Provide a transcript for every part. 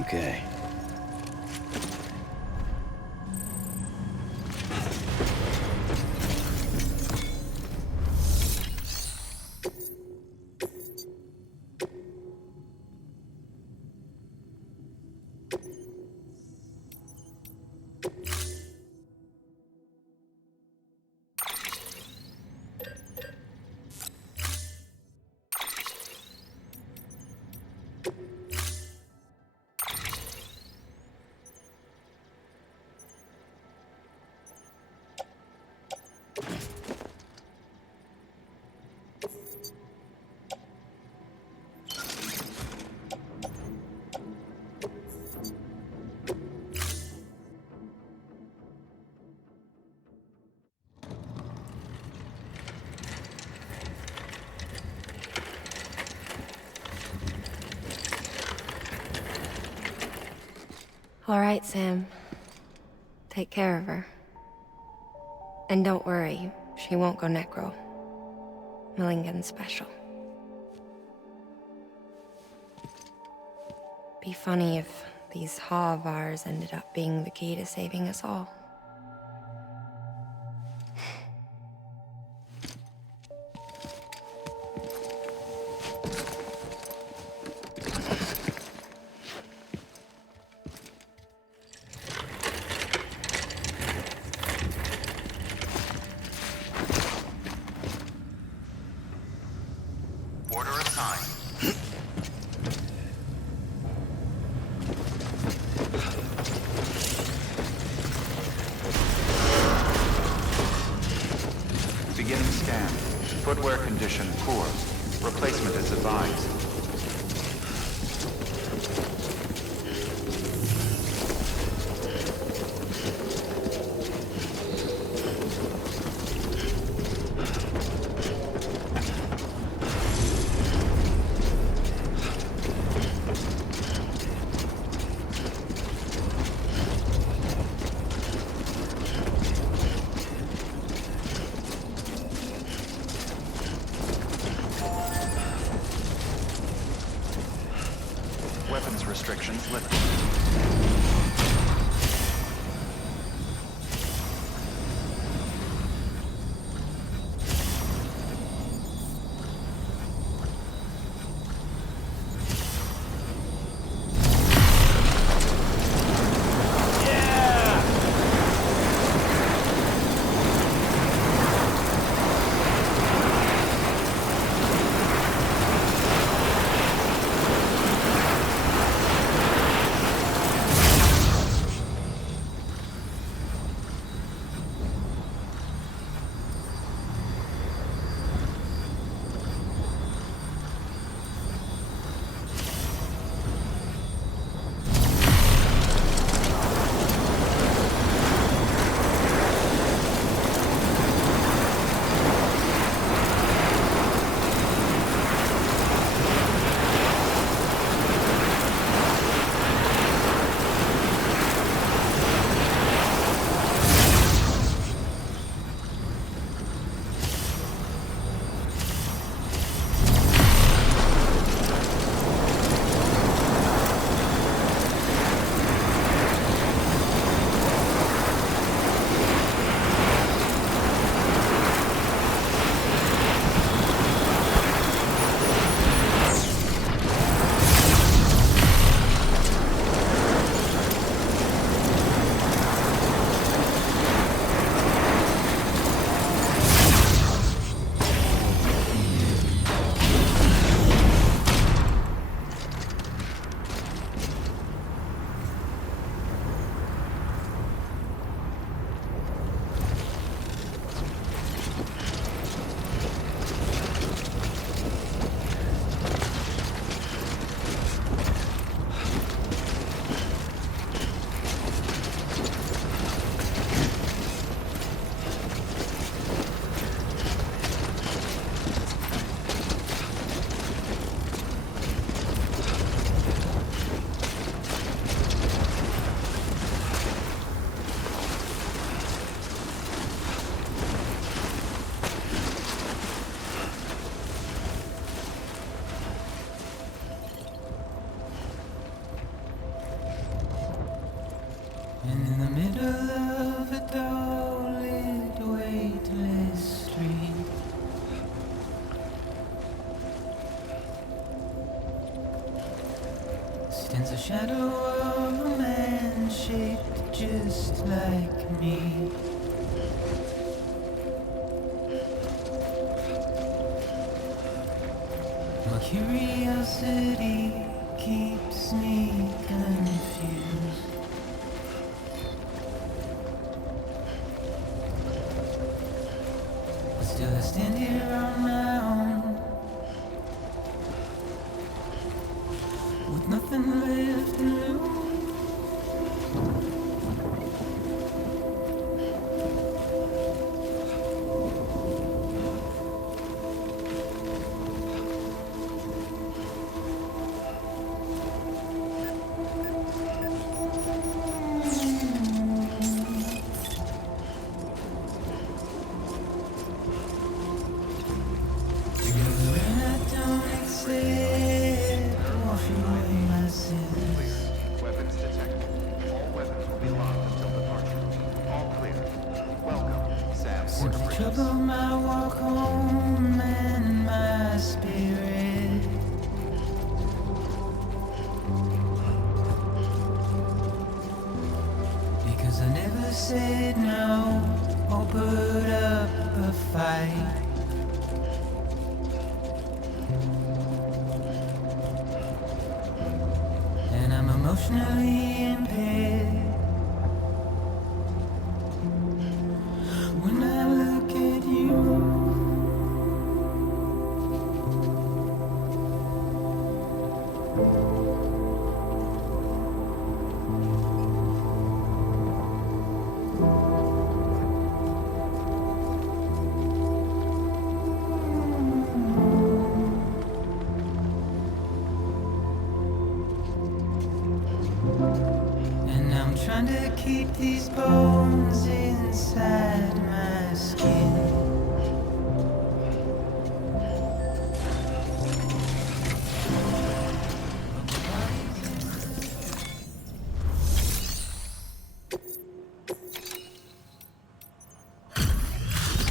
Okay. All right, Sam. Take care of her. And don't worry, she won't go necro. Millingen's special. Be funny if these Ha of ours ended up being the key to saving us all. Order assigned. Beginning scan. Footwear condition poor. Replacement is advised. Weapons restrictions lifted. shadow of a man shaped just like me. My curiosity keeps me confused. But still I stand here on my own, with nothing left to lose. Weapons detected. All weapons will be locked until departure. All clear. Welcome, Sam Simply Porter. trouble my walk home and my spirit. Because I never said no or put up a fight. And I'm emotionally impaired. When I look at you, and I'm trying to keep these bones inside my skin.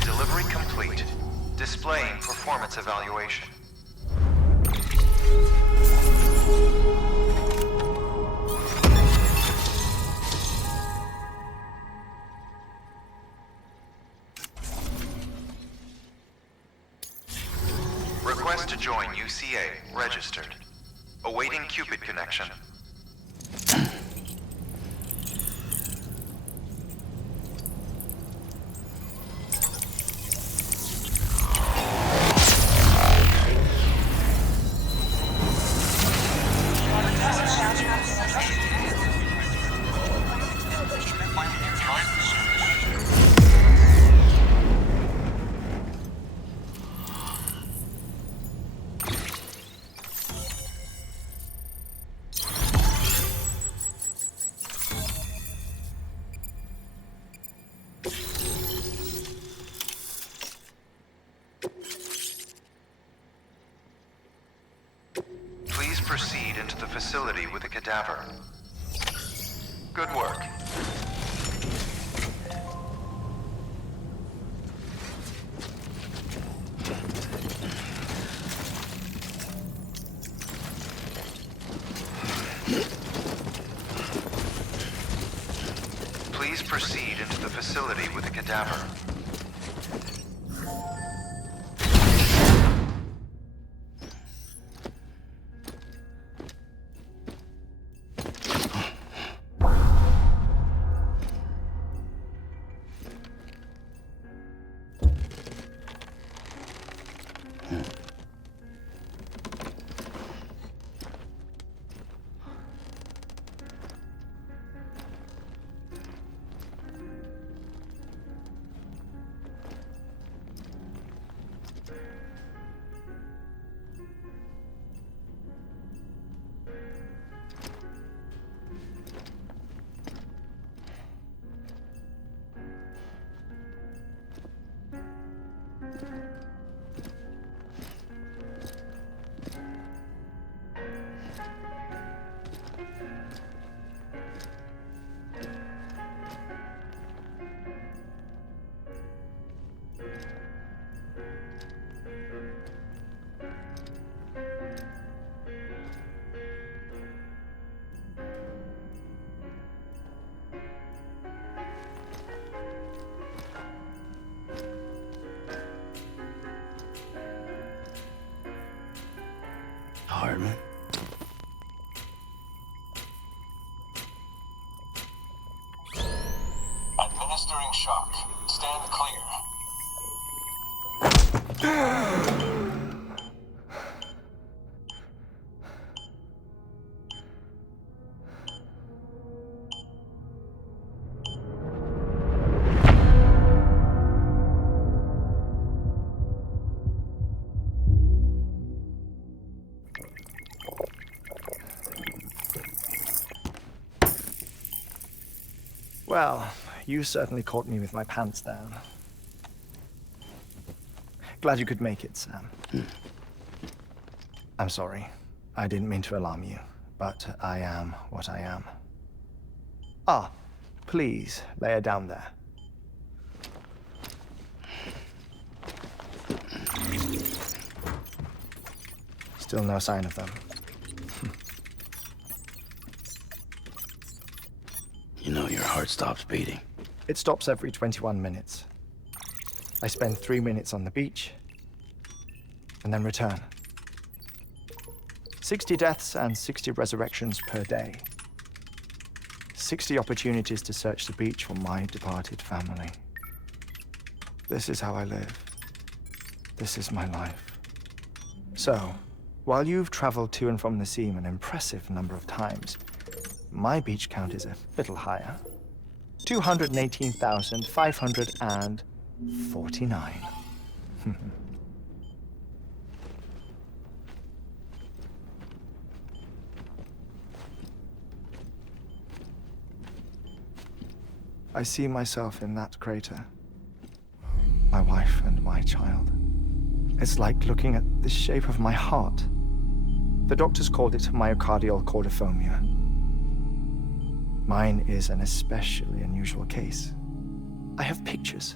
Delivery complete. Displaying performance evaluation. Request to join UCA. Registered. Awaiting Cupid connection. Please proceed into the facility with the cadaver. Good work. Please proceed into the facility with the cadaver. Hartman. Administering shock. Stand clear. Well, you certainly caught me with my pants down. Glad you could make it, Sam. I'm sorry. I didn't mean to alarm you, but I am what I am. Ah, please, lay her down there. Still no sign of them. You know your heart stops beating. It stops every 21 minutes. I spend 3 minutes on the beach, and then return. 60 deaths and 60 resurrections per day. 60 opportunities to search the beach for my departed family. This is how I live. This is my life. So, while you've traveled to and from the seam an impressive number of times, my beach count is a little higher. 218,549. I see myself in that crater. My wife and my child. It's like looking at the shape of my heart. The doctors called it myocardial cordiformia. Mine is an especially unusual case. I have pictures.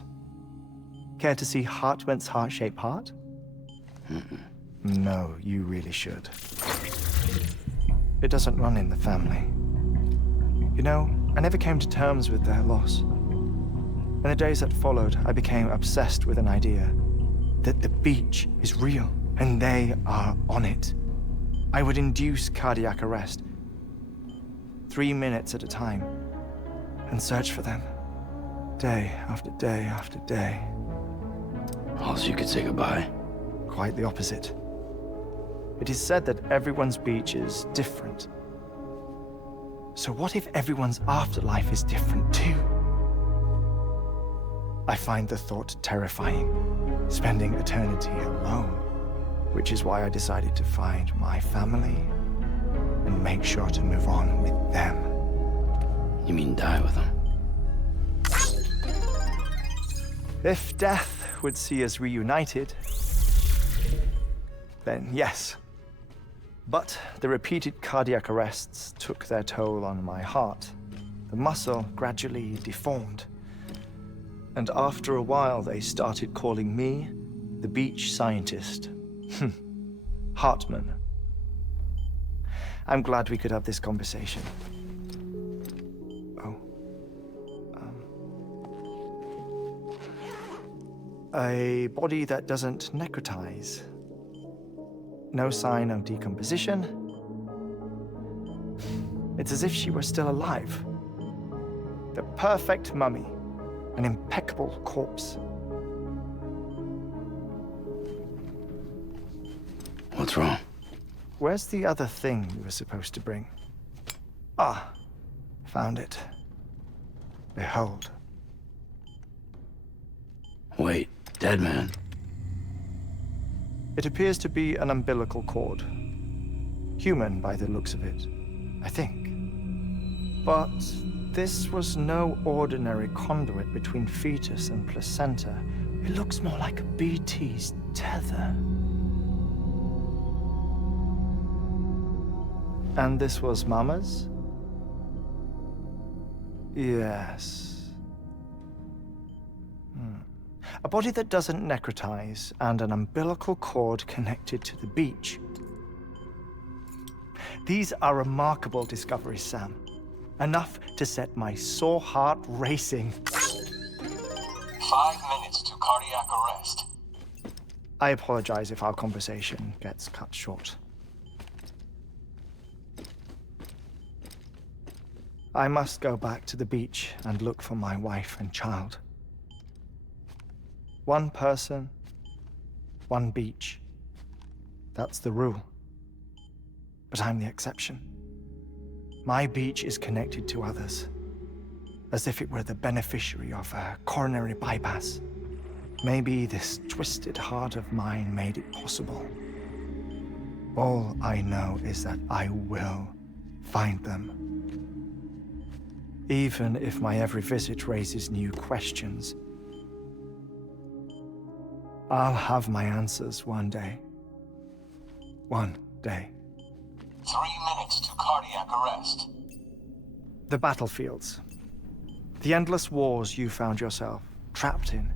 Care to see Hartman's heart-shaped heart? No, you really should. It doesn't run in the family. You know, I never came to terms with their loss. In the days that followed, I became obsessed with an idea that the beach is real and they are on it. I would induce cardiac arrest, 3 minutes at a time, and search for them, day after day after day. Also, you could say goodbye. Quite the opposite. It is said that everyone's beach is different. So what if everyone's afterlife is different too? I find the thought terrifying, spending eternity alone, which is why I decided to find my family and make sure to move on with them. You mean die with them? If death would see us reunited, then yes. But the repeated cardiac arrests took their toll on my heart. The muscle gradually deformed. And after a while, they started calling me the beach scientist. Hartman. I'm glad we could have this conversation. Oh. A body that doesn't necrotize. No sign of decomposition. It's as if she were still alive. The perfect mummy. An impeccable corpse. What's wrong? Where's the other thing you were supposed to bring? Ah, found it. Behold. Wait, dead man. It appears to be an umbilical cord. Human by the looks of it, I think. But this was no ordinary conduit between fetus and placenta. It looks more like a BT's tether. And this was Mama's? Yes. A body that doesn't necrotize and an umbilical cord connected to the beach. These are remarkable discoveries, Sam. Enough to set my sore heart racing. 5 minutes to cardiac arrest. I apologize if our conversation gets cut short. I must go back to the beach and look for my wife and child. One person, one beach. That's the rule. But I'm the exception. My beach is connected to others, as if it were the beneficiary of a coronary bypass. Maybe this twisted heart of mine made it possible. All I know is that I will find them. Even if my every visit raises new questions, I'll have my answers one day. One day. 3 minutes to cardiac arrest. The battlefields. The endless wars you found yourself trapped in.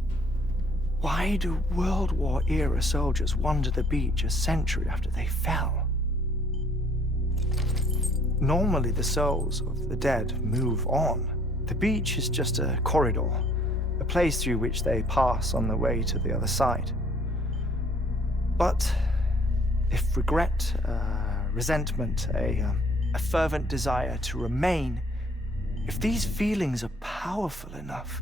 Why do World War-era soldiers wander the beach a century after they fell? Normally, the souls of the dead move on. The beach is just a corridor, a place through which they pass on the way to the other side. But if regret, resentment, a fervent desire to remain, if these feelings are powerful enough,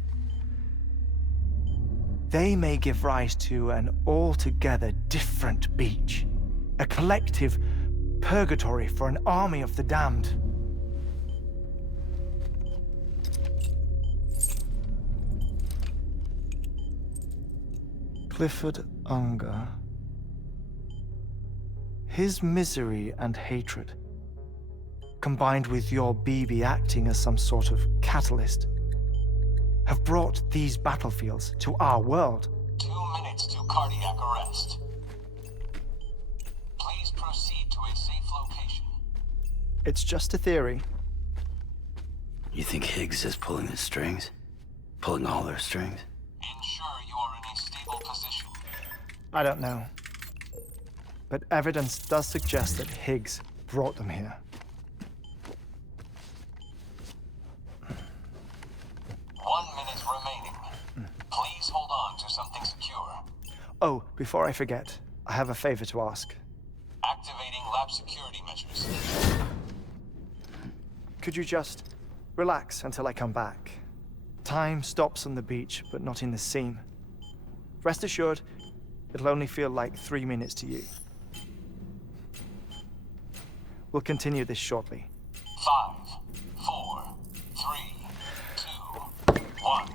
they may give rise to an altogether different beach, a collective purgatory for an army of the damned. Clifford Unger. His misery and hatred, combined with your BB acting as some sort of catalyst, have brought these battlefields to our world. 2 minutes to cardiac arrest. Please proceed to a safe location. It's just a theory. You think Higgs is pulling the strings? Pulling all their strings? Ensure you are in a stable position. I don't know. But evidence does suggest that Higgs brought them here. 1 minute remaining. Please hold on to something secure. Oh, before I forget, I have a favor to ask. Activating lab security measures. Could you just relax until I come back? Time stops on the beach, but not in the scene. Rest assured, it'll only feel like 3 minutes to you. We'll continue this shortly. 5, 4, 3, 2, 1.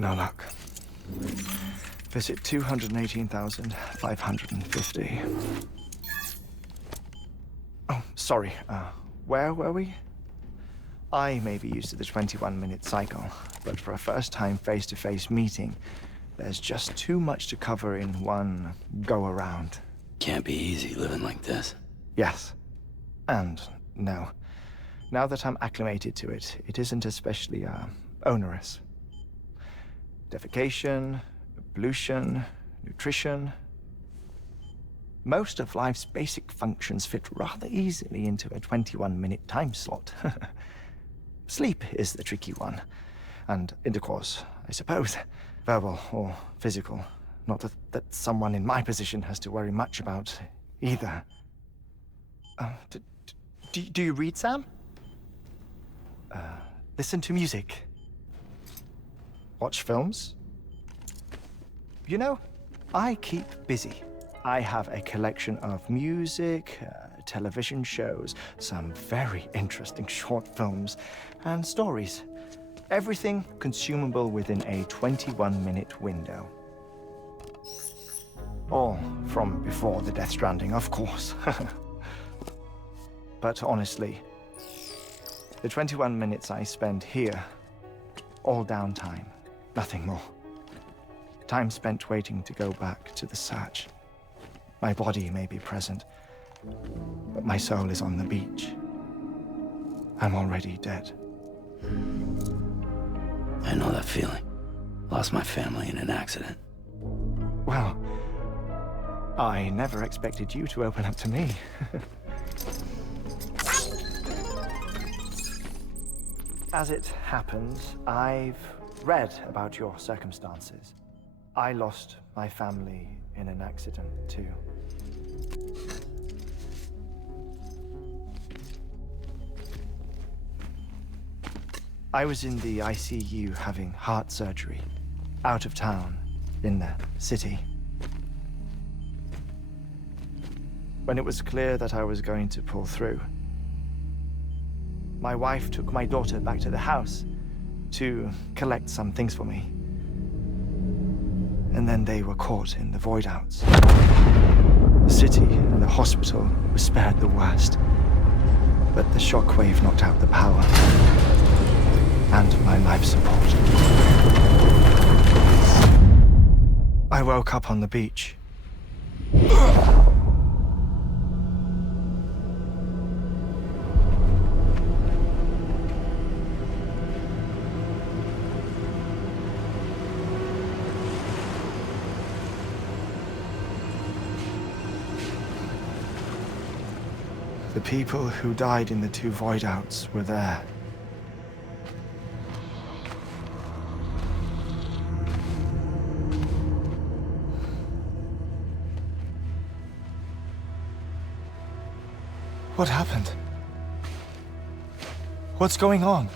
No luck. Visit 218,550. Oh, sorry. Where were we? I may be used to the 21-minute cycle, but for a first-time face-to-face meeting, there's just too much to cover in one go-around. Can't be easy living like this. Yes. And no. Now that I'm acclimated to it, it isn't especially, onerous. Defecation, pollution, nutrition. Most of life's basic functions fit rather easily into a 21-minute time slot. Sleep is the tricky one. And intercourse, I suppose. Verbal or physical. Not that someone in my position has to worry much about either. Do you read, Sam? Listen to music. Watch films? You know, I keep busy. I have a collection of music, television shows, some very interesting short films, and stories. Everything consumable within a 21-minute window. All from before the Death Stranding, of course. But honestly, the 21 minutes I spend here, all downtime, nothing more. Time spent waiting to go back to the search. My body may be present, but my soul is on the beach. I'm already dead. I know that feeling. Lost my family in an accident. Well, I never expected you to open up to me. As it happens, I've read about your circumstances. I lost my family in an accident, too. I was in the ICU having heart surgery, out of town, in the city. When it was clear that I was going to pull through, my wife took my daughter back to the house to collect some things for me. And then they were caught in the void outs. The city and the hospital were spared the worst, but the shockwave knocked out the power and my life support. I woke up on the beach. The people who died in the two void outs were there. What happened? What's going on?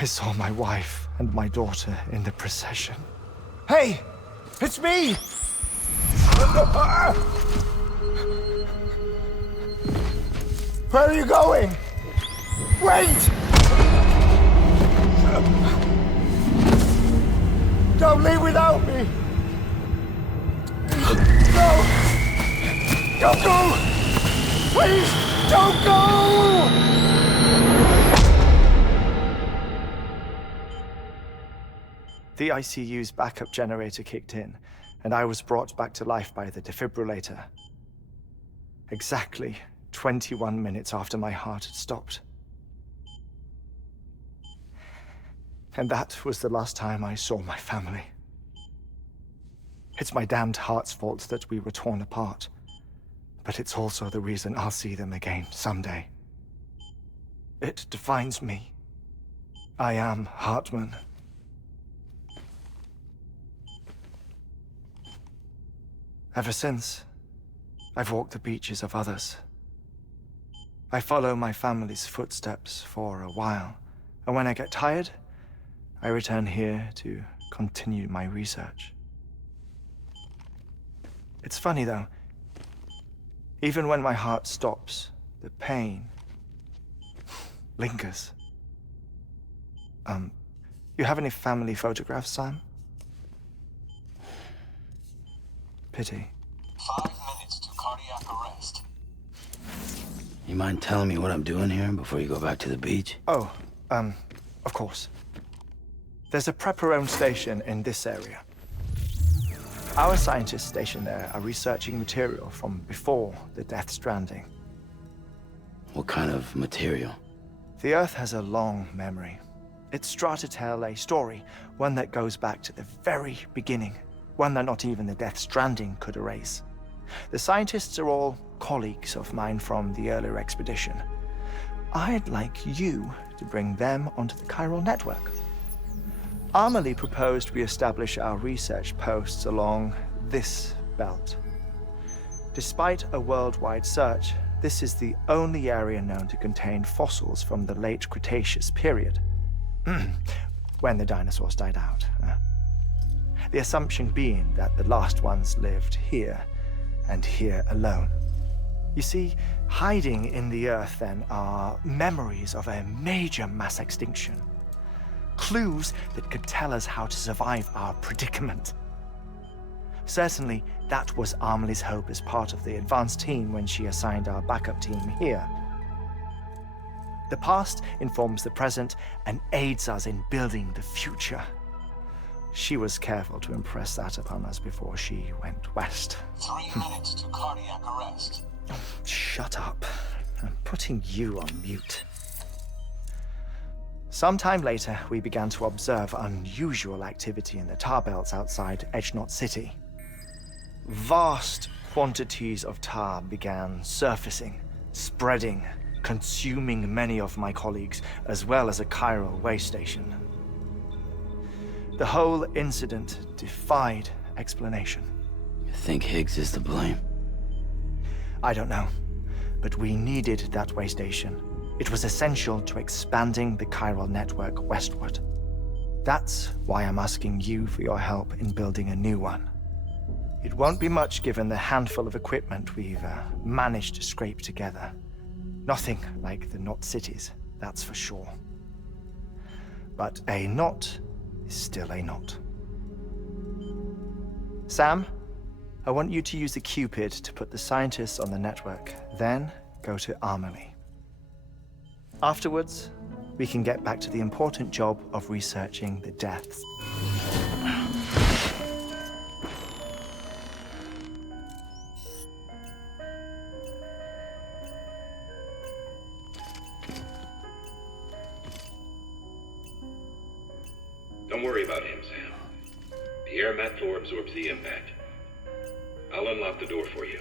I saw my wife and my daughter in the procession. Hey! It's me! Where are you going? Wait! Don't leave without me! No! Don't go! Please, don't go! The ICU's backup generator kicked in, and I was brought back to life by the defibrillator. Exactly 21 minutes after my heart had stopped. And that was the last time I saw my family. It's my damned heart's fault that we were torn apart, but it's also the reason I'll see them again someday. It defines me. I am Hartman. Ever since, I've walked the beaches of others I follow my family's footsteps for a while, and when I get tired, I return here to continue my research. It's funny though, even when my heart stops, the pain lingers. You have any family photographs, Sam? Pity. 5 minutes to cardiac arrest. You mind telling me what I'm doing here before you go back to the beach? Oh, of course. There's a Prepper-owned station in this area. Our scientists stationed there are researching material from before the Death Stranding. What kind of material? The Earth has a long memory. It's trying to tell a story, one that goes back to the very beginning, one that not even the Death Stranding could erase. The scientists are all colleagues of mine from the earlier expedition. I'd like you to bring them onto the chiral network. Amelie proposed we establish our research posts along this belt. Despite a worldwide search, this is the only area known to contain fossils from the late Cretaceous period, when the dinosaurs died out. The assumption being that the last ones lived here, and here alone. You see, hiding in the Earth then are memories of a major mass extinction. Clues that could tell us how to survive our predicament. Certainly, that was Amelie's hope as part of the advanced team when she assigned our backup team here. The past informs the present and aids us in building the future. She was careful to impress that upon us before she went west. 3 minutes to cardiac arrest. Shut up. I'm putting you on mute. Sometime later, we began to observe unusual activity in the tar belts outside Edgenot City. Vast quantities of tar began surfacing, spreading, consuming many of my colleagues, as well as a chiral way station. The whole incident defied explanation. You think Higgs is to blame? I don't know, but we needed that way station. It was essential to expanding the chiral network westward. That's why I'm asking you for your help in building a new one. It won't be much given the handful of equipment we've managed to scrape together. Nothing like the knot cities, that's for sure. But a knot is still a knot. Sam, I want you to use the Cupid to put the scientists on the network, then go to Amelie. Afterwards, we can get back to the important job of researching the deaths. Don't worry about him, Sam. The air mat floor absorbs the impact. I'll unlock the door for you.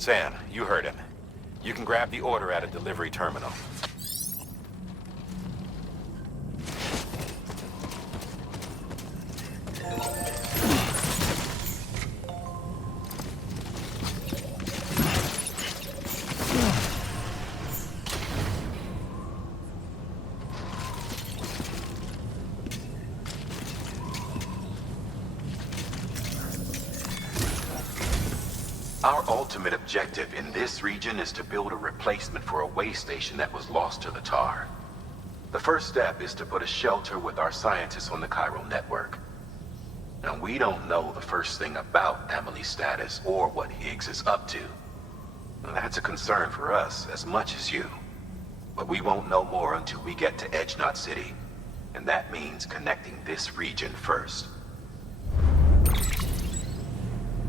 Sam, you heard him. You can grab the order at a delivery terminal. Our ultimate objective in this region is to build a replacement for a way station that was lost to the tar. The first step is to put a shelter with our scientists on the chiral network. Now, we don't know the first thing about Amelie's status or what Higgs is up to. Now, that's a concern for us as much as you. But we won't know more until we get to Edgenot City. And that means connecting this region first.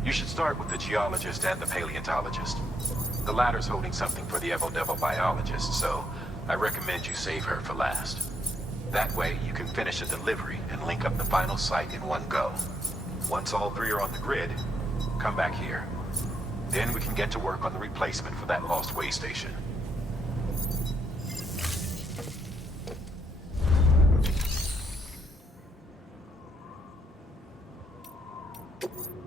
You should start with the geologist and the paleontologist. The latter's holding something for the Evo-Devil biologist, so I recommend you save her for last. That way, you can finish a delivery and link up the final site in one go. Once all three are on the grid, come back here. Then we can get to work on the replacement for that lost way station. You